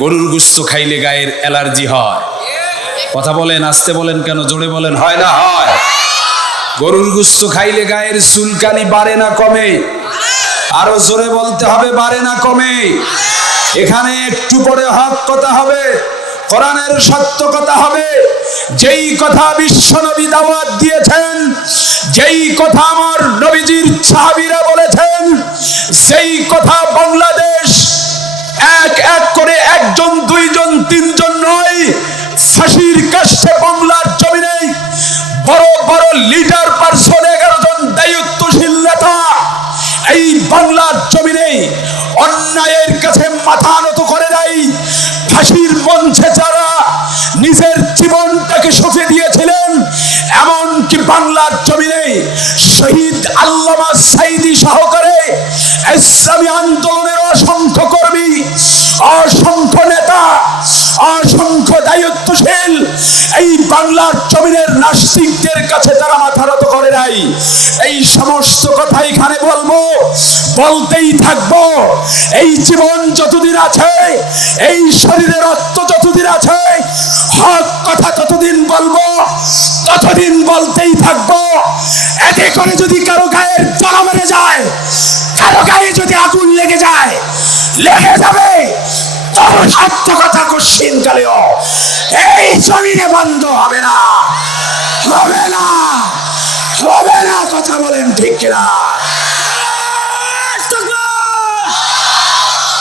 গরুর গুস্ত খাইলে গায়ের অ্যালার্জি হয়। কথা বলেন, আসতে বলেন কেন, জোরে বলেন, হয় না হয়? গরুর গুস্ত খাইলে গায়ের চুলকানি বাড়ে না কমে। আরও জোরে বলতে হবে, বাড়ে না কমে। এখানে একটু পরে হক কথা হবে, কোরআনের সত্য কথা হবে। যেই কথা বিশ্বনবী দাওয়াত দিয়েছেন, যেই কথা আমার নবীজির সাহাবীরা বলেছেন, সেই কথা করে একজন, দুইজন, তিনজন নয়। ফাঁসির কাছে বাংলার জমিনে বড় বড় লিডার পার্সন এগারো জন দায়িত্বশীল নেতা। এই বাংলার জমিনে অন্যায়ের কাছে মাথা নত করে নাই। ফাঁসির মঞ্চে যারা নিজের জীবনটাকে সঁপে দিয়েছিলেন, এমনকি বাংলার জমিনে শহীদ আল্লামা সাইদি সহকারে ইসলামী আন্দোলনের অসংখ্য কর্মী, অসংখ্য এই বাংলার জমিনের নাস্তিকদের কাছে তারা মাথা নত করে নাই, এই সমস্ত কথা এখানে বলব, বলতেই থাকব। এই জীবন যতদিন আছে, এই শরীরে রক্ত যতদিন আছে, হক কথা ততদিন বলব, ততদিন বলতেই থাকব। এতে করে যদি কারও গায়ের জ্বালা মেরে যায়, কারও গায়ে যদি আগুন লেগে যায়, লেগে যাবে। সত্য কথা কশিন কালেও এই জমিনে বন্ধ হবে না। হবে না। হবে না, কথা বলেন ঠিক কিনা?